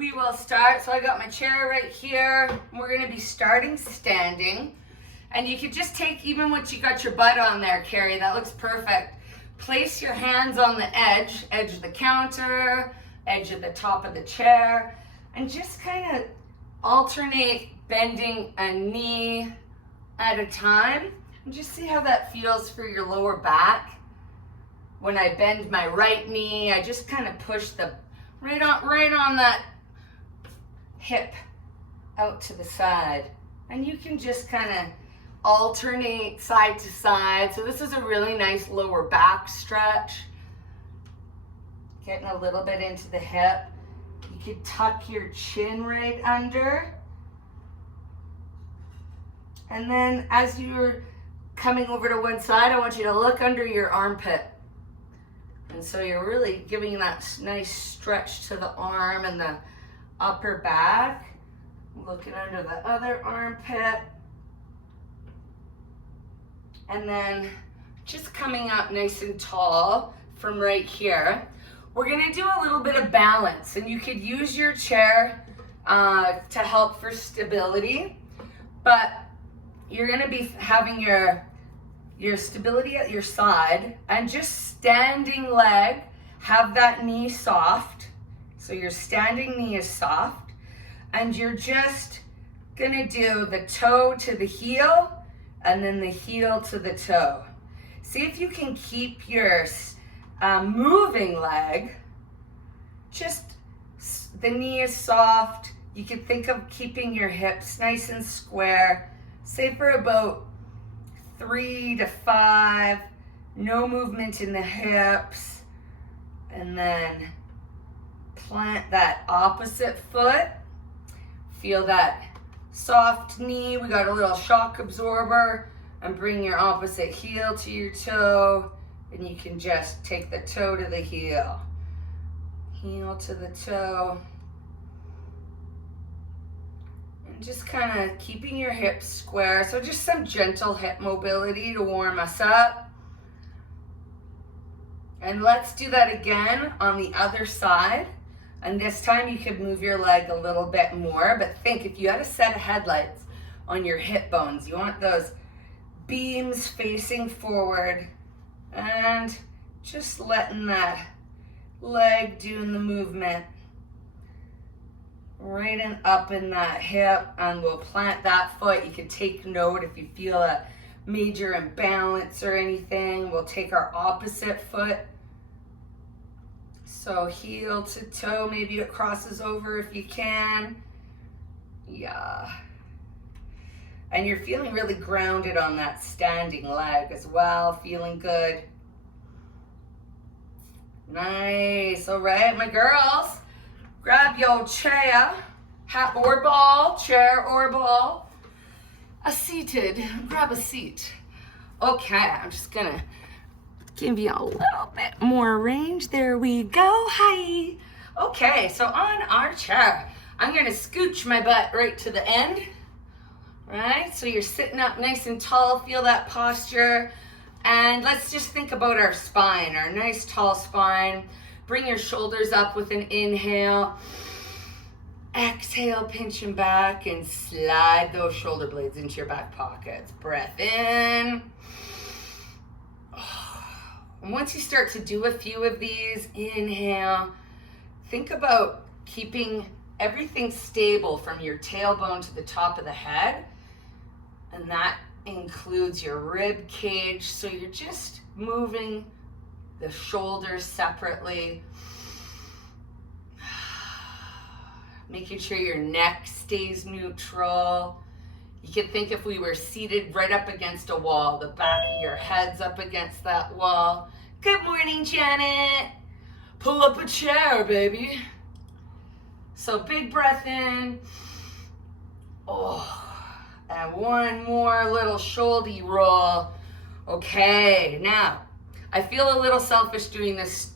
We will start. So I got my chair right here. We're going to be starting standing. And you could just take even what you got your butt on there, Carrie. That looks perfect. Place your hands on the edge of the counter, edge of the top of the chair, and just kind of alternate bending a knee at a time. And just see how that feels for your lower back. When I bend my right knee, I just kind of push the right on that hip out to the side. And you can just kind of alternate side to side. So this is a really nice lower back stretch. Getting a little bit into the hip. You could tuck your chin right under. And then as you're coming over to one side, I want you to look under your armpit. And so you're really giving that nice stretch to the arm and the upper back. Looking under the other armpit. And then just coming up nice and tall from right here. We're gonna do a little bit of balance, and you could use your chair to help for stability, but you're gonna be having your stability at your side, and just standing leg, have that knee soft. So your standing knee is soft, and you're just gonna do the toe to the heel, and then the heel to the toe. See if you can keep your moving leg, just the knee is soft. You can think of keeping your hips nice and square. Say for about 3 to 5, no movement in the hips. And then plant that opposite foot. Feel that soft knee. We got a little shock absorber, and bring your opposite heel to your toe, and you can just take the toe to the heel to the toe, and just kind of keeping your hips square. So just some gentle hip mobility to warm us up. And let's do that again on the other side. And this time you could move your leg a little bit more, but think if you had a set of headlights on your hip bones, you want those beams facing forward, and just letting that leg doing the movement right and up in that hip. And we'll plant that foot. You could take note if you feel a major imbalance or anything. We'll take our opposite foot. So heel to toe, maybe it crosses over if you can. Yeah. And you're feeling really grounded on that standing leg as well, feeling good. Nice, all right, my girls. Grab your chair, hat or ball, chair or ball. Grab a seat. Okay, I'm just gonna give you a little bit more range. There we go. Hi. Okay, so on our chair, I'm gonna scooch my butt right to the end. Right, so you're sitting up nice and tall. Feel that posture. And let's just think about our spine, our nice tall spine. Bring your shoulders up with an inhale. Exhale, pinch them back, and slide those shoulder blades into your back pockets. Breath in. And once you start to do a few of these, inhale, think about keeping everything stable from your tailbone to the top of the head. And that includes your rib cage. So you're just moving the shoulders separately. Making sure your neck stays neutral. You can think if we were seated right up against a wall, the back of your head's up against that wall. Good morning, Janet. Pull up a chair, baby. So big breath in. Oh, and one more little shoulder roll. Okay, now I feel a little selfish doing this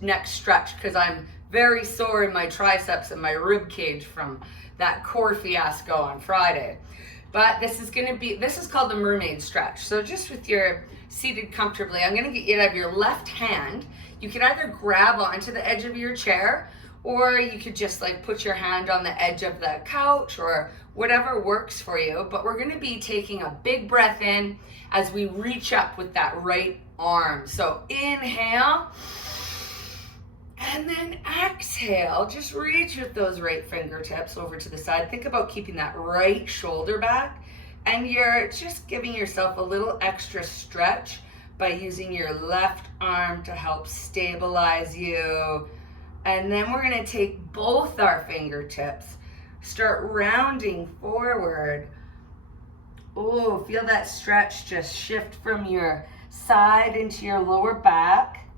next stretch because I'm very sore in my triceps and my rib cage from that core fiasco on Friday. But this is called the mermaid stretch. So just with your seated comfortably, I'm gonna get you to have your left hand. You can either grab onto the edge of your chair or you could just like put your hand on the edge of the couch or whatever works for you. But we're gonna be taking a big breath in as we reach up with that right arm. So inhale, and then exhale. Just reach with those right fingertips over to the side. Think about keeping that right shoulder back, and you're just giving yourself a little extra stretch by using your left arm to help stabilize you. And then we're gonna take both our fingertips, start rounding forward. Oh, feel that stretch just shift from your side into your lower back.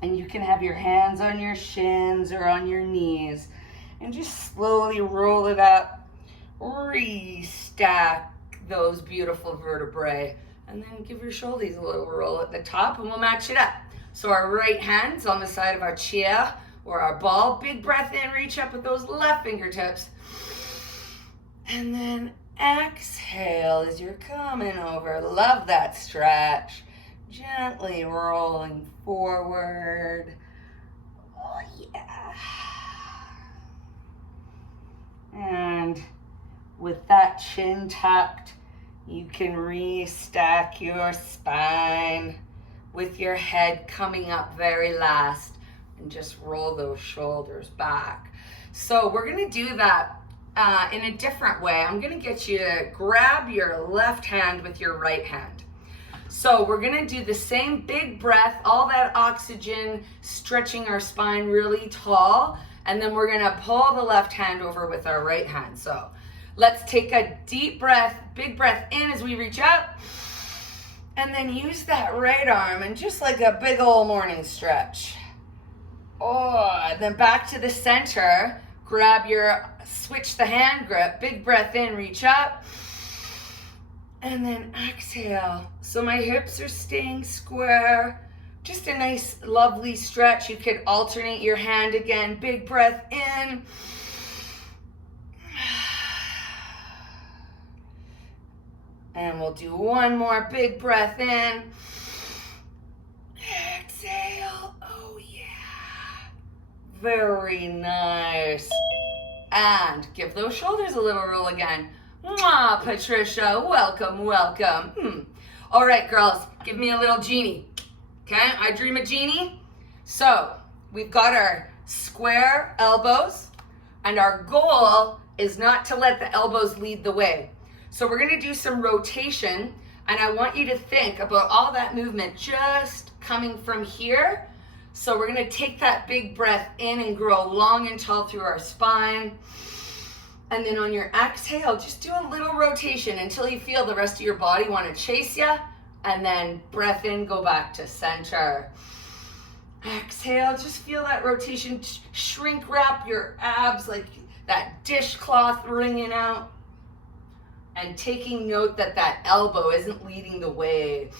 And you can have your hands on your shins or on your knees. And just slowly roll it up, restack those beautiful vertebrae. And then give your shoulders a little roll at the top, and we'll match it up. So our right hand's on the side of our chair or our ball. Big breath in, reach up with those left fingertips. And then exhale as you're coming over. Love that stretch. Gently rolling forward. Oh yeah. And with that chin tucked, you can restack your spine with your head coming up very last, and just roll those shoulders back. So we're gonna do that in a different way. I'm gonna get you to grab your left hand with your right hand. So we're gonna do the same big breath, all that oxygen, stretching our spine really tall, and then we're gonna pull the left hand over with our right hand. So let's take a deep breath, big breath in as we reach up, and then use that right arm and just like a big old morning stretch. Oh, and then back to the center, switch the hand grip, big breath in, reach up, and then exhale. So my hips are staying square, just a nice, lovely stretch. You could alternate your hand again, big breath in, and we'll do one more big breath in. Exhale. Oh yeah. Very nice. And give those shoulders a little roll again. Mwah, Patricia. Welcome, welcome. All right, girls, give me a little genie. Okay, I dream a genie. So we've got our square elbows, and our goal is not to let the elbows lead the way. So we're gonna do some rotation, and I want you to think about all that movement just coming from here. So we're gonna take that big breath in and grow long and tall through our spine. And then on your exhale, just do a little rotation until you feel the rest of your body wanna chase you, and then breath in, go back to center. Exhale, just feel that rotation, shrink wrap your abs like that dishcloth wringing out. And taking note that that elbow isn't leading the way.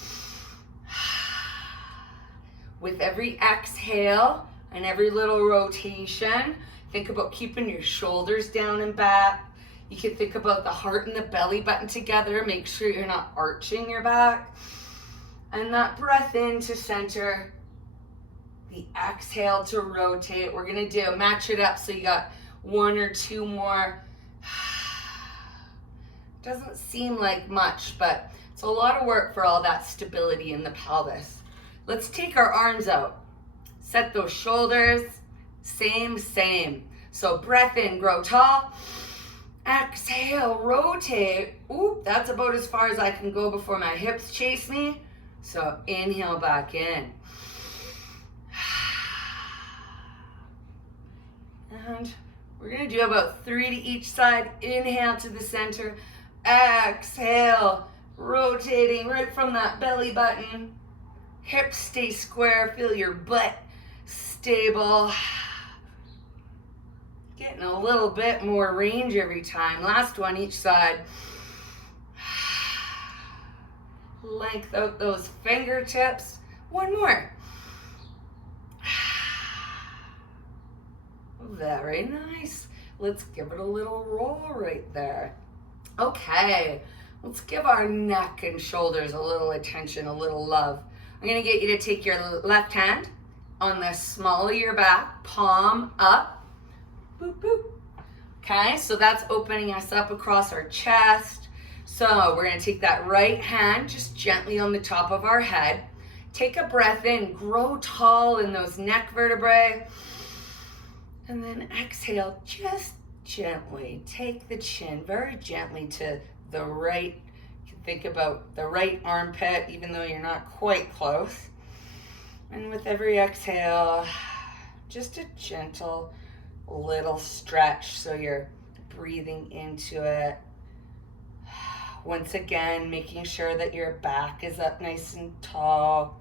With every exhale and every little rotation, think about keeping your shoulders down and back. You can think about the heart and the belly button together. Make sure you're not arching your back. And that breath in to center. The exhale to rotate. We're gonna match it up so you got one or two more. Doesn't seem like much, but it's a lot of work for all that stability in the pelvis. Let's take our arms out. Set those shoulders, same. So breath in, grow tall. Exhale, rotate. Ooh, that's about as far as I can go before my hips chase me. So inhale back in. And we're gonna do about 3 to each side. Inhale to the center. Exhale, rotating right from that belly button. Hips stay square, feel your butt stable. Getting a little bit more range every time. Last one, each side. Length out those fingertips. One more. Very nice. Let's give it a little roll right there. Okay, let's give our neck and shoulders a little attention, a little love. I'm gonna get you to take your left hand on the small of your back, palm up, boop, boop. Okay, so that's opening us up across our chest. So we're gonna take that right hand just gently on the top of our head. Take a breath in, grow tall in those neck vertebrae. And then exhale, just gently. Take the chin very gently to the right. You can think about the right armpit, even though you're not quite close. And with every exhale, just a gentle little stretch so you're breathing into it. Once again, making sure that your back is up nice and tall.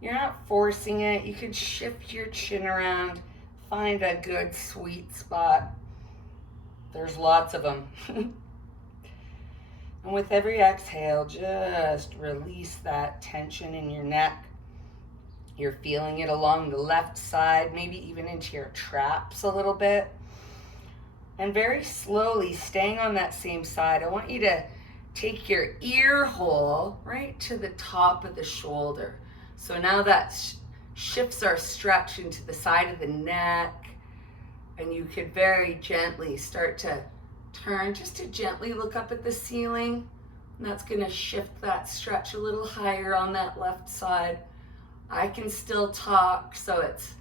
You're not forcing it. You can shift your chin around, find a good sweet spot. There's lots of them. And with every exhale, just release that tension in your neck. You're feeling it along the left side, maybe even into your traps a little bit. And very slowly, staying on that same side, I want you to take your ear hole right to the top of the shoulder. So now that shifts our stretch into the side of the neck, and you could very gently start to turn, just to gently look up at the ceiling. And that's gonna shift that stretch a little higher on that left side. I can still talk, so it's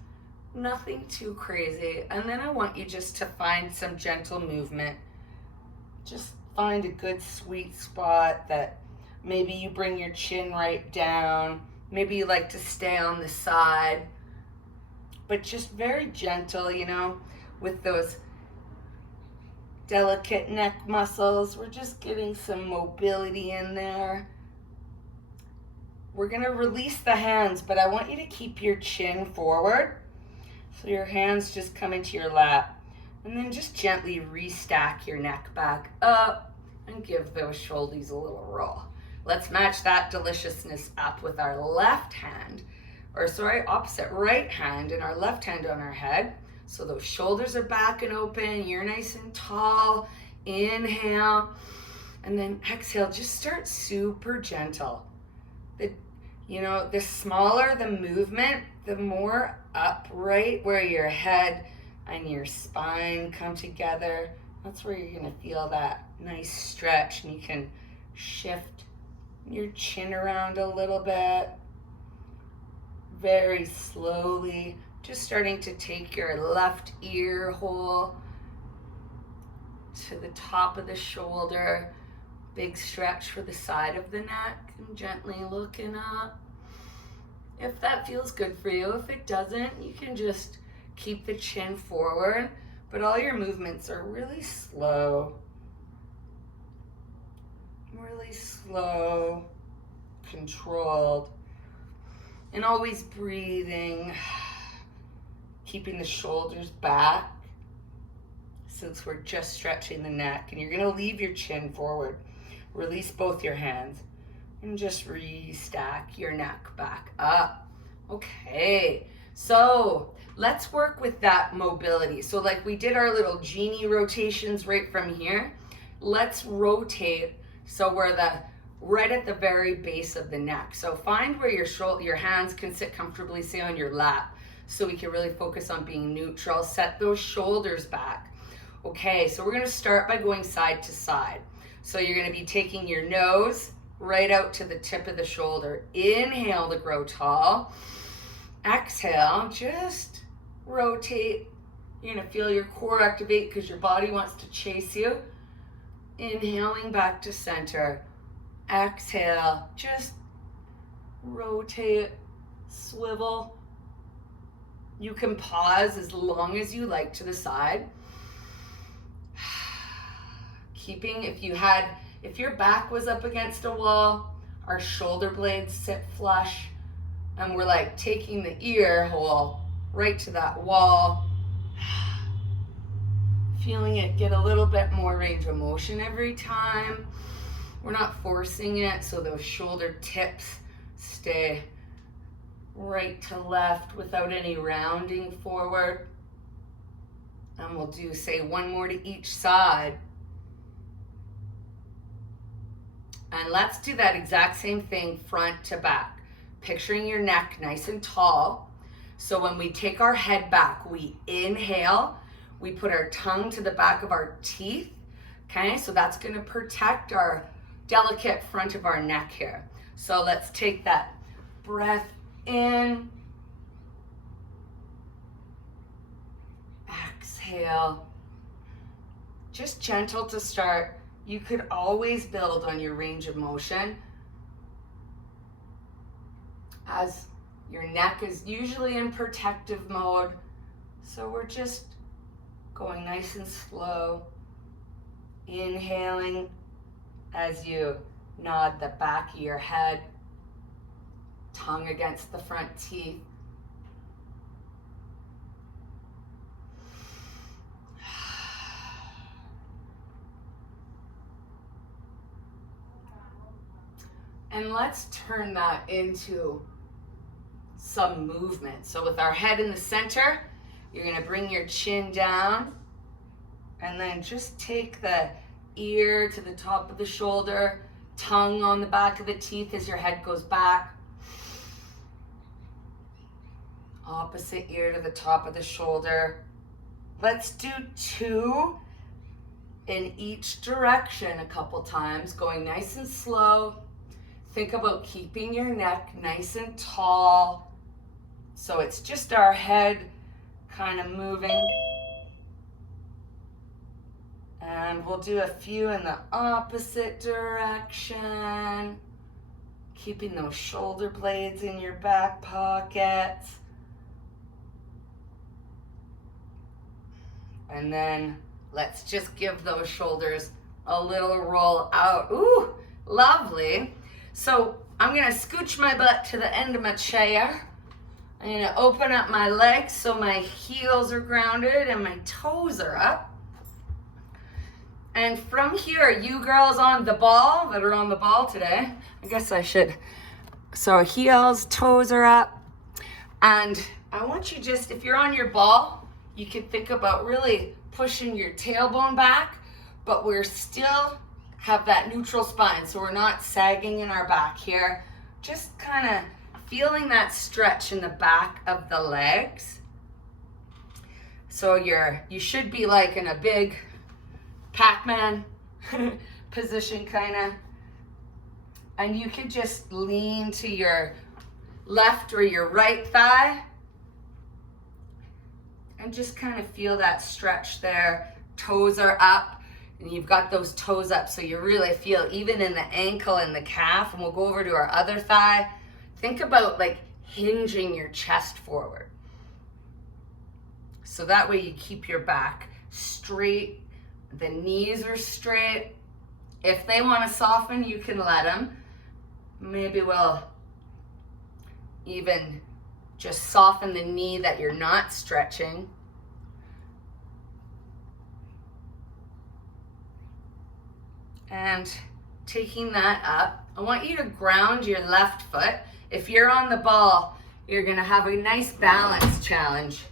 nothing too crazy. And then I want you just to find some gentle movement. Just find a good sweet spot that maybe you bring your chin right down. Maybe you like to stay on the side, but just very gentle, you know, with those delicate neck muscles. We're just getting some mobility in there. We're gonna release the hands, but I want you to keep your chin forward. So your hands just come into your lap. And then just gently restack your neck back up and give those shoulders a little roll. Let's match that deliciousness up with our left hand, opposite right hand, and our left hand on our head. So those shoulders are back and open, you're nice and tall. Inhale, and then exhale, just start super gentle. The smaller the movement, the more upright where your head and your spine come together. That's where you're gonna feel that nice stretch, and you can shift your chin around a little bit. Very slowly, just starting to take your left ear hole to the top of the shoulder. Big stretch for the side of the neck, and gently looking up. If that feels good for you. If it doesn't, you can just keep the chin forward, but all your movements are really slow, controlled, and always breathing, keeping the shoulders back since we're just stretching the neck. And you're gonna leave your chin forward. Release both your hands and just restack your neck back up. Okay, so let's work with that mobility. So like we did our little genie rotations right from here, let's rotate so we're right at the very base of the neck. So find where your hands can sit comfortably, say on your lap, so we can really focus on being neutral. Set those shoulders back. Okay, so we're gonna start by going side to side. So you're gonna be taking your nose right out to the tip of the shoulder. Inhale to grow tall. Exhale, just rotate. You're gonna feel your core activate because your body wants to chase you. Inhaling back to center. Exhale, just rotate, swivel. You can pause as long as you like to the side. Keeping, if your back was up against a wall, our shoulder blades sit flush, and we're like taking the ear hole right to that wall. Feeling it get a little bit more range of motion every time. We're not forcing it, so those shoulder tips stay right to left without any rounding forward. And we'll do, say, one more to each side. And let's do that exact same thing front to back. Picturing your neck nice and tall. So when we take our head back, we inhale, we put our tongue to the back of our teeth, okay? So that's gonna protect our delicate front of our neck here. So let's take that breath in. Exhale. Just gentle to start. You could always build on your range of motion, as your neck is usually in protective mode. So we're just going nice and slow, inhaling as you nod the back of your head, tongue against the front teeth. And let's turn that into some movement. So with our head in the center, you're gonna bring your chin down and then just take the ear to the top of the shoulder, tongue on the back of the teeth as your head goes back. Opposite ear to the top of the shoulder. Let's do 2 in each direction a couple times, going nice and slow. Think about keeping your neck nice and tall. So it's just our head kind of moving. And we'll do a few in the opposite direction. Keeping those shoulder blades in your back pockets. And then let's just give those shoulders a little roll out. Ooh, lovely. So I'm gonna scooch my butt to the end of my chair. I'm gonna open up my legs so my heels are grounded and my toes are up. And from here, you girls on the ball that are on the ball today, I guess I should. So heels, toes are up. And I want you just, if you're on your ball, you can think about really pushing your tailbone back, but we're still have that neutral spine, so we're not sagging in our back here. Just kind of feeling that stretch in the back of the legs. So you should be like in a big Pac-Man position kind of. And you can just lean to your left or your right thigh and just kind of feel that stretch there. Toes are up and you've got those toes up, so you really feel even in the ankle and the calf. And we'll go over to our other thigh. Think about like hinging your chest forward. So that way you keep your back straight, the knees are straight. If they want to soften, you can let them. Maybe we'll even just soften the knee that you're not stretching. And taking that up, I want you to ground your left foot. If you're on the ball, you're gonna have a nice balance challenge.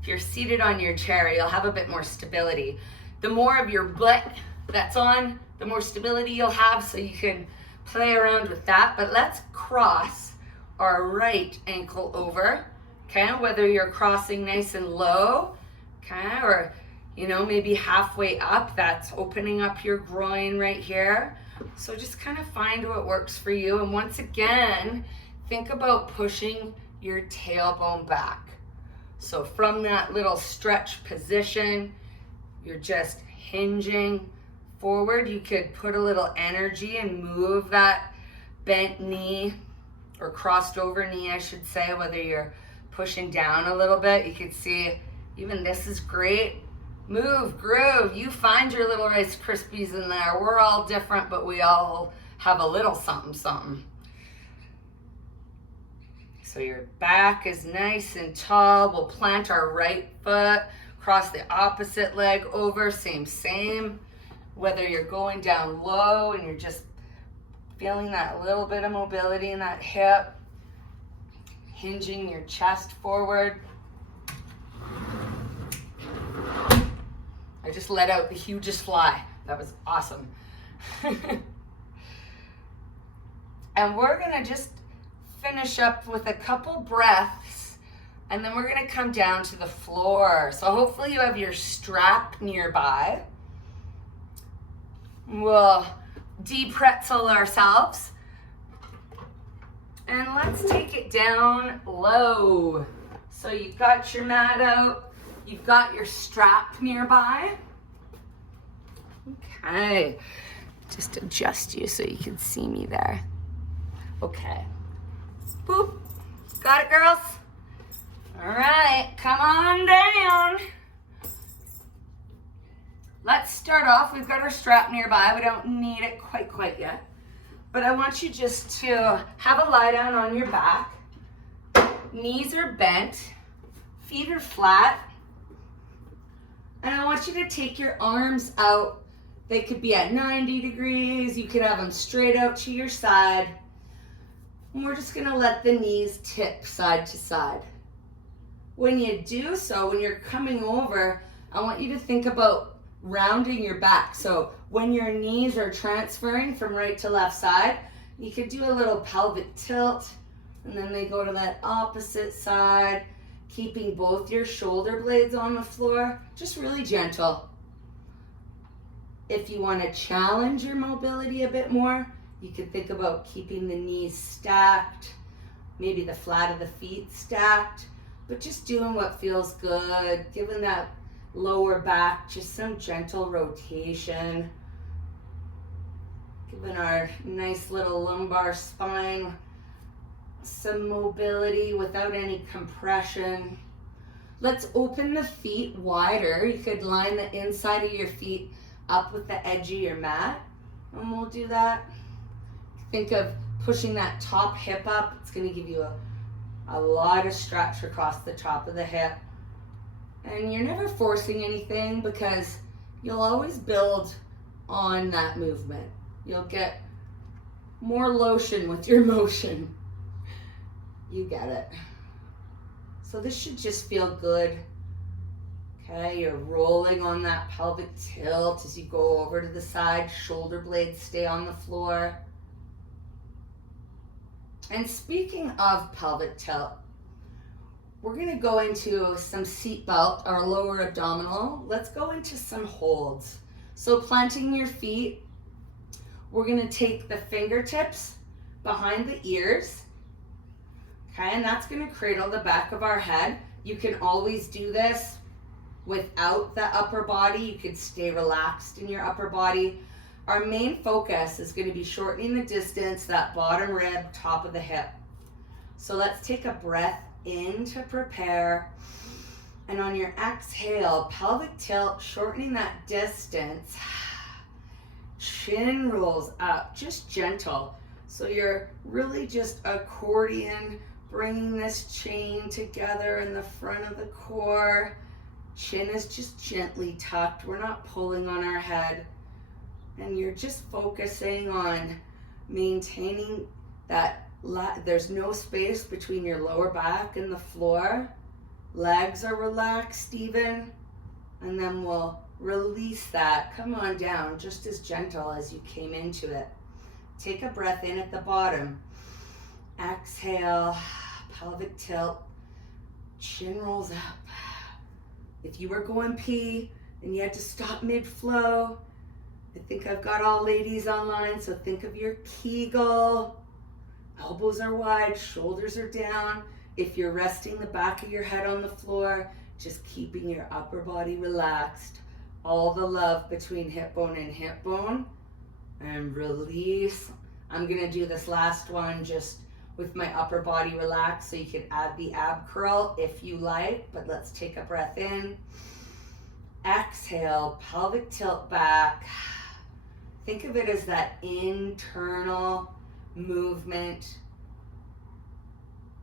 If you're seated on your chair, you'll have a bit more stability. The more of your butt that's on, the more stability you'll have, so you can play around with that. But let's cross our right ankle over, okay? Whether you're crossing nice and low, okay, or maybe halfway up, that's opening up your groin right here. So just kind of find what works for you. And once again, think about pushing your tailbone back. So from that little stretch position, you're just hinging forward. You could put a little energy and move that bent knee, or crossed over knee, I should say, whether you're pushing down a little bit. You could see even this is great. Move, groove. You find your little Rice Krispies in there. We're all different, but we all have a little something, something. So your back is nice and tall. We'll plant our right foot, cross the opposite leg over, same. Whether you're going down low and you're just feeling that little bit of mobility in that hip, hinging your chest forward. I just let out the hugest fly. That was awesome. And we're gonna just finish up with a couple breaths, And then we're gonna come down to the floor. So hopefully you have your strap nearby. We'll de-pretzel ourselves. And let's take it down low. So you've got your mat out, you've got your strap nearby. Okay, just adjust you so you can see me there. Okay, boop, got it, girls? All right, come on down. Let's start off, we've got our strap nearby. We don't need it quite yet. But I want you just to have a lie down on your back. Knees are bent, feet are flat. And I want you to take your arms out. They could be at 90 degrees. You could have them straight out to your side. And we're just gonna let the knees tip side to side. When you do so, when you're coming over, I want you to think about rounding your back. So when your knees are transferring from right to left side, you could do a little pelvic tilt, and then they go to that opposite side, keeping both your shoulder blades on the floor, just really gentle. If you want to challenge your mobility a bit more, you could think about keeping the knees stacked, maybe the flat of the feet stacked, but just doing what feels good, giving that lower back just some gentle rotation, giving our nice little lumbar spine some mobility without any compression. Let's open the feet wider. You could line the inside of your feet up with the edge of your mat, and we'll do that. Think of pushing that top hip up. It's going to give you a lot of stretch across the top of the hip. And you're never forcing anything because you'll always build on that movement. You'll get more lotion with your motion. You get it. So this should just feel good. Okay, you're rolling on that pelvic tilt as you go over to the side. Shoulder blades stay on the floor. And speaking of pelvic tilt, we're gonna go into some seat belt, our lower abdominal. Let's go into some holds. So planting your feet, we're gonna take the fingertips behind the ears, okay, and that's gonna cradle the back of our head. You can always do this without the upper body. You could stay relaxed in your upper body. Our main focus is gonna be shortening the distance, that bottom rib, top of the hip. So let's take a breath in to prepare, and on your exhale, pelvic tilt, shortening that distance. Chin rolls up, just gentle. So you're really just accordion, bringing this chain together in the front of the core. Chin is just gently tucked. We're not pulling on our head. And you're just focusing on maintaining that. There's no space between your lower back and the floor. Legs are relaxed even. And then we'll release that. Come on down, just as gentle as you came into it. Take a breath in at the bottom. Exhale, pelvic tilt. Chin rolls up. If you were going pee and you had to stop mid-flow, I think I've got all ladies online, so think of your Kegel. Elbows are wide, shoulders are down. If you're resting the back of your head on the floor, just keeping your upper body relaxed. All the love between hip bone and hip bone. And release. I'm gonna do this last one just with my upper body relaxed, so you can add the ab curl if you like, but let's take a breath in. Exhale, pelvic tilt back. Think of it as that internal movement.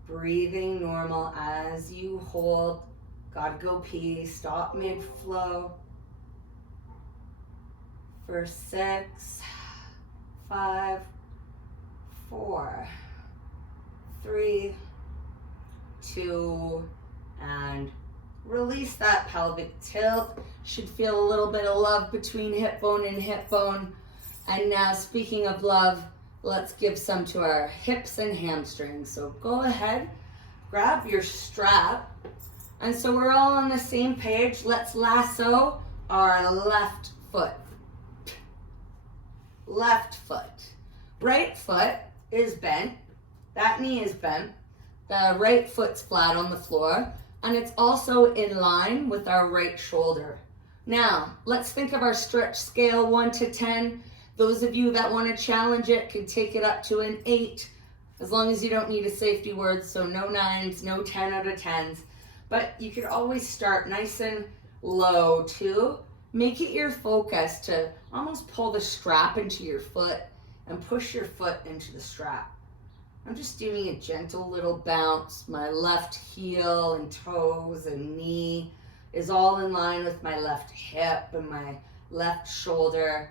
Breathing normal as you hold. Gotta go pee, stop mid-flow. For 6, 5, 4, 3, 2, and release that pelvic tilt. Should feel a little bit of love between hip bone and hip bone. And now, speaking of love, let's give some to our hips and hamstrings. So go ahead, grab your strap. And so we're all on the same page. Let's lasso our left foot. Left foot. Right foot is bent. That knee is bent. The right foot's flat on the floor. And it's also in line with our right shoulder. Now, let's think of our stretch scale 1 to 10. Those of you that want to challenge it can take it up to an 8, as long as you don't need a safety word, so no 9s, no 10 out of 10s. But you could always start nice and low too. Make it your focus to almost pull the strap into your foot and push your foot into the strap. I'm just doing a gentle little bounce. My left heel and toes and knee is all in line with my left hip and my left shoulder,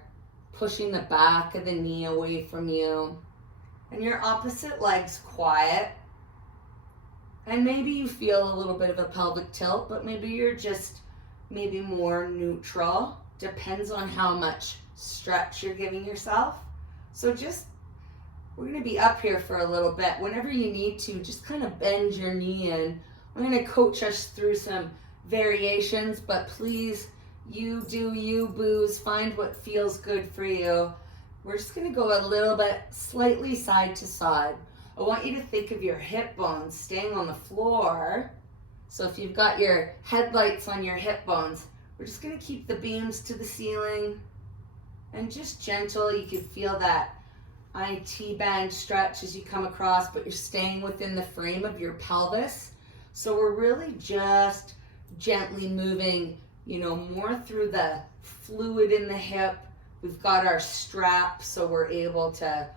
pushing the back of the knee away from you. And your opposite leg's quiet. And maybe you feel a little bit of a pelvic tilt, but maybe you're just more neutral. Depends on how much stretch you're giving yourself. So we're gonna be up here for a little bit. Whenever you need to, just kind of bend your knee in. I'm gonna coach us through some variations, but please, you do you, boos. Find what feels good for you. We're just gonna go a little bit slightly side to side. I want you to think of your hip bones staying on the floor. So if you've got your headlights on your hip bones, we're just gonna keep the beams to the ceiling and just gentle. You can feel that IT band stretch as you come across, but you're staying within the frame of your pelvis. So we're really just gently moving, more through the fluid in the hip. We've got our strap, so we're able to,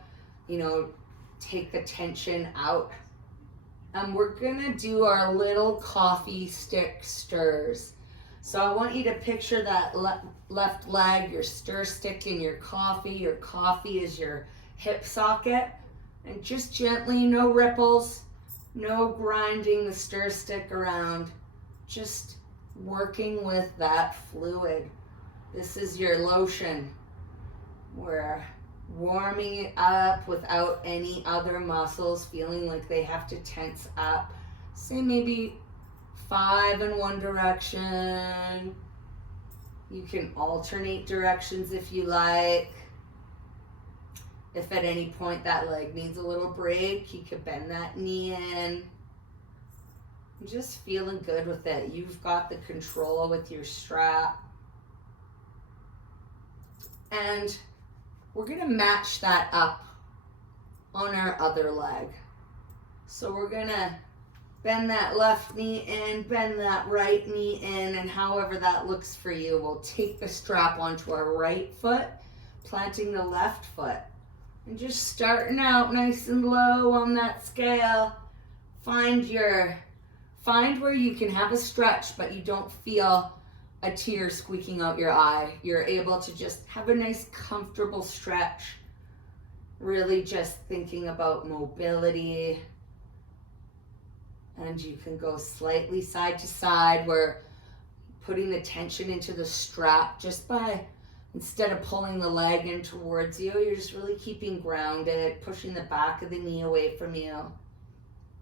take the tension out. And we're gonna do our little coffee stick stirs. So I want you to picture that left leg, your stir stick in your coffee. Your coffee is your hip socket. And just gently, no ripples, no grinding the stir stick around. Just working with that fluid. This is your lotion. We're warming it up without any other muscles feeling like they have to tense up. Say maybe 5 in one direction. You can alternate directions if you like. If at any point that leg needs a little break, you could bend that knee in. Just feeling good with it. You've got the control with your strap. And we're gonna match that up on our other leg. So we're gonna bend that left knee in, bend that right knee in, and however that looks for you, we'll take the strap onto our right foot, planting the left foot. And just starting out nice and low on that scale. Find where you can have a stretch, but you don't feel a tear squeaking out your eye. You're able to just have a nice comfortable stretch. Really just thinking about mobility. And you can go slightly side to side. We're putting the tension into the strap just by, instead of pulling the leg in towards you, you're just really keeping grounded, pushing the back of the knee away from you.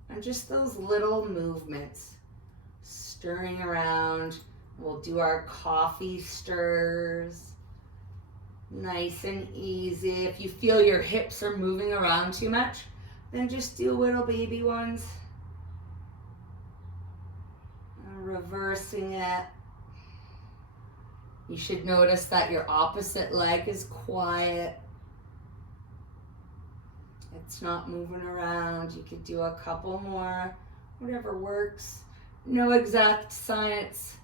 And just those little movements, stirring around. We'll do our coffee stirs. Nice and easy. If you feel your hips are moving around too much, then just do little baby ones. And reversing it. You should notice that your opposite leg is quiet. It's not moving around. You could do a couple more, whatever works. No exact science.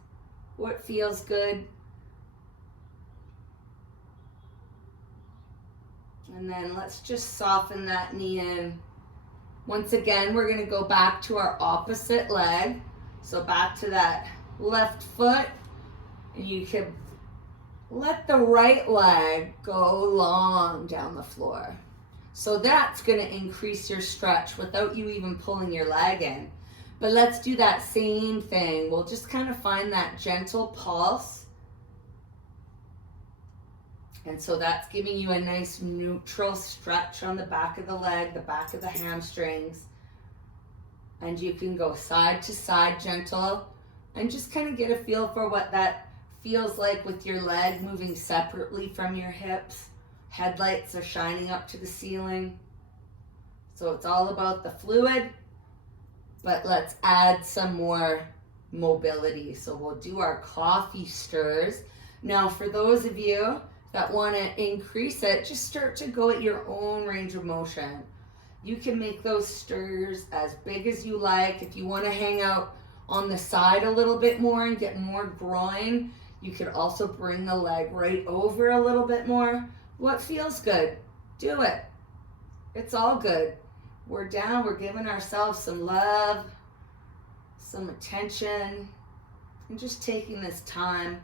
What feels good. And then let's just soften that knee in. Once again, we're going to go back to our opposite leg. So back to that left foot. And you can let the right leg go long down the floor. So that's going to increase your stretch without you even pulling your leg in. But let's do that same thing. We'll just kind of find that gentle pulse. And so that's giving you a nice neutral stretch on the back of the leg, the back of the hamstrings. And you can go side to side gentle and just kind of get a feel for what that feels like with your leg moving separately from your hips. Headlights are shining up to the ceiling. So it's all about the fluid, but let's add some more mobility. So we'll do our coffee stirs. Now for those of you that want to increase it, just start to go at your own range of motion. You can make those stirs as big as you like. If you want to hang out on the side a little bit more and get more groin, you could also bring the leg right over a little bit more. What feels good? Do it. It's all good. We're down, we're giving ourselves some love, some attention, and just taking this time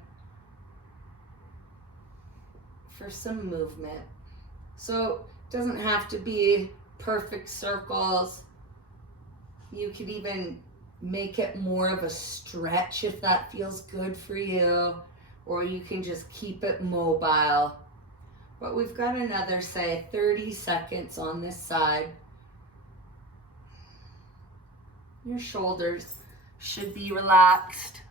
for some movement. So it doesn't have to be perfect circles. You could even make it more of a stretch if that feels good for you, or you can just keep it mobile. But we've got another, say, 30 seconds on this side. Your shoulders should be relaxed.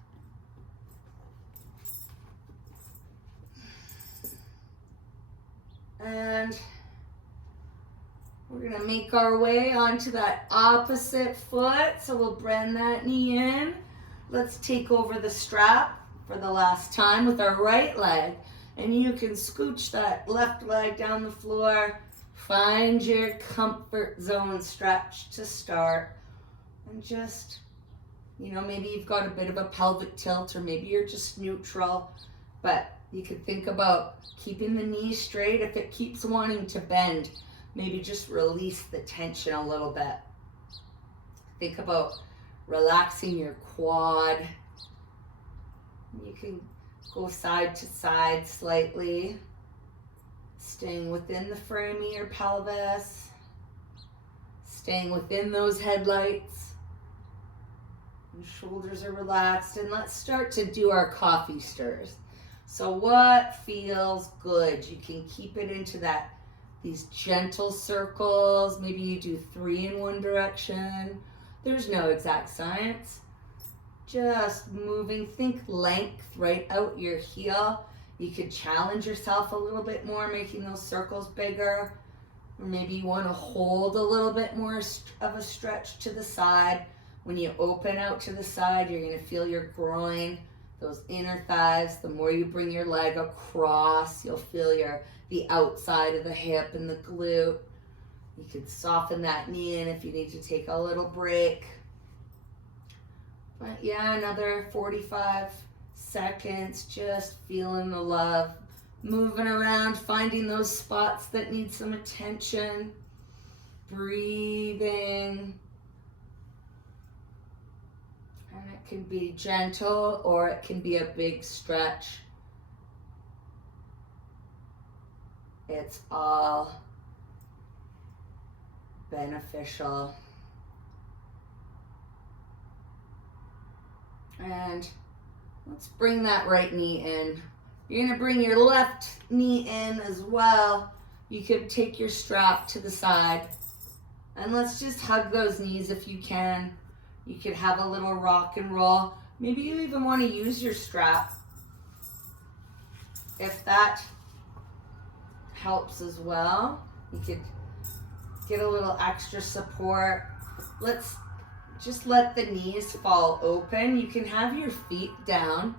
And we're gonna make our way onto that opposite foot. So we'll bend that knee in. Let's take over the strap for the last time with our right leg. And you can scooch that left leg down the floor. Find your comfort zone stretch to start. And just, maybe you've got a bit of a pelvic tilt, or maybe you're just neutral, but you could think about keeping the knees straight. If it keeps wanting to bend, maybe just release the tension a little bit. Think about relaxing your quad. You can go side to side slightly, staying within the frame of your pelvis, staying within those headlights. And shoulders are relaxed. And let's start to do our coffee stirs. So what feels good? You can keep it into these gentle circles. Maybe you do 3 in one direction. There's no exact science. Just moving. Think length right out your heel. You could challenge yourself a little bit more, making those circles bigger. Or maybe you want to hold a little bit more of a stretch to the side. When you open out to the side, you're going to feel your groin, those inner thighs. The more you bring your leg across, you'll feel the outside of the hip and the glute. You can soften that knee in if you need to take a little break. But yeah, another 45 seconds, just feeling the love. Moving around, finding those spots that need some attention. Breathing. And it can be gentle or it can be a big stretch. It's all beneficial. And let's bring that right knee in. You're going to bring your left knee in as well. You could take your strap to the side. And let's just hug those knees if you can. You could have a little rock and roll. Maybe you even want to use your strap, if that helps as well. You could get a little extra support. Let's just let the knees fall open. You can have your feet down,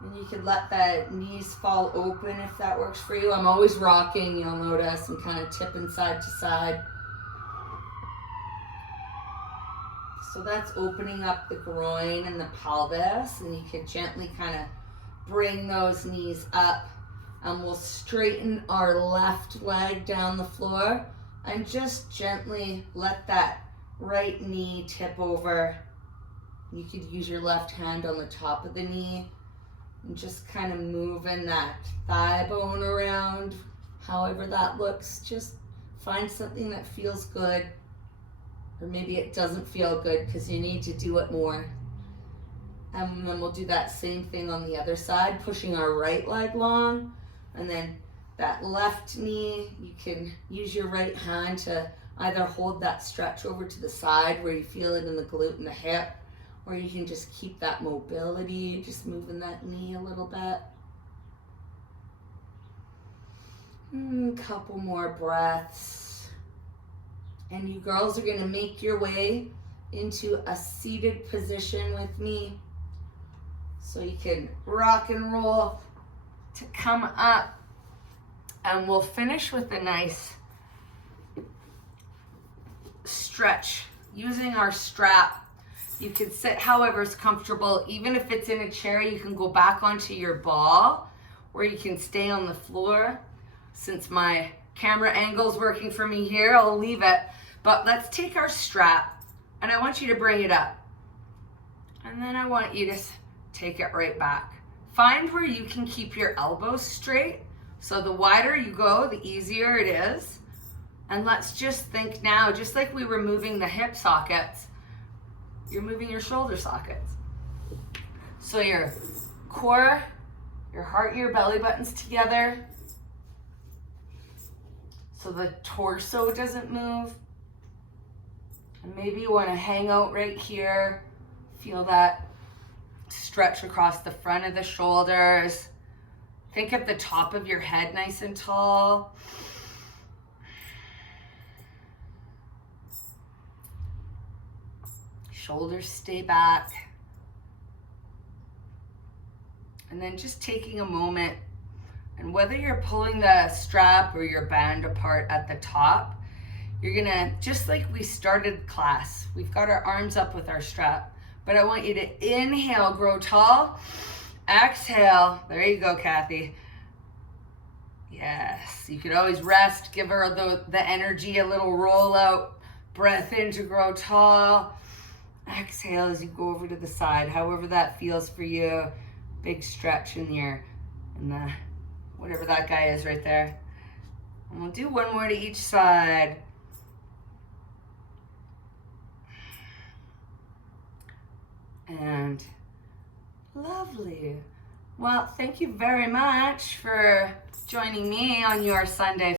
and you could let the knees fall open if that works for you. I'm always rocking, you'll notice. I'm kind of tipping side to side. So that's opening up the groin and the pelvis, and you can gently kind of bring those knees up, and we'll straighten our left leg down the floor and just gently let that right knee tip over. You could use your left hand on the top of the knee and just kind of moving that thigh bone around, however that looks. Just find something that feels good. Or maybe it doesn't feel good because you need to do it more. And then we'll do that same thing on the other side, pushing our right leg long. And then that left knee, you can use your right hand to Either hold that stretch over to the side where you feel it in the glute and the hip, or you can just keep that mobility, just moving that knee a little bit. Couple more breaths. And you girls are going to make your way into a seated position with me. So you can rock and roll to come up. And we'll finish with a nice stretch using our strap. You can sit however is comfortable. Even if it's in a chair, you can go back onto your ball, or you can stay on the floor. Since my camera angle is working for me here, I'll leave it. But let's take our strap, and I want you to bring it up. And then I want you to take it right back. Find where you can keep your elbows straight. So the wider you go, the easier it is. And let's just think now, just like we were moving the hip sockets, you're moving your shoulder sockets. So your core, your heart, your belly buttons together. So the torso doesn't move. And maybe you want to hang out right here. Feel that stretch across the front of the shoulders. Think of the top of your head nice and tall. Shoulders stay back. And then just taking a moment, and whether you're pulling the strap or your band apart at the top, you're gonna, just like we started class, we've got our arms up with our strap, but I want you to inhale, grow tall, exhale, there you go, Kathy. Yes, you could always rest, give her the energy, a little roll out, breath in to grow tall, exhale as you go over to the side, however that feels for you. Big stretch in the whatever that guy is right there. And we'll do one more to each side. And lovely. Well, thank you very much for joining me on your Sunday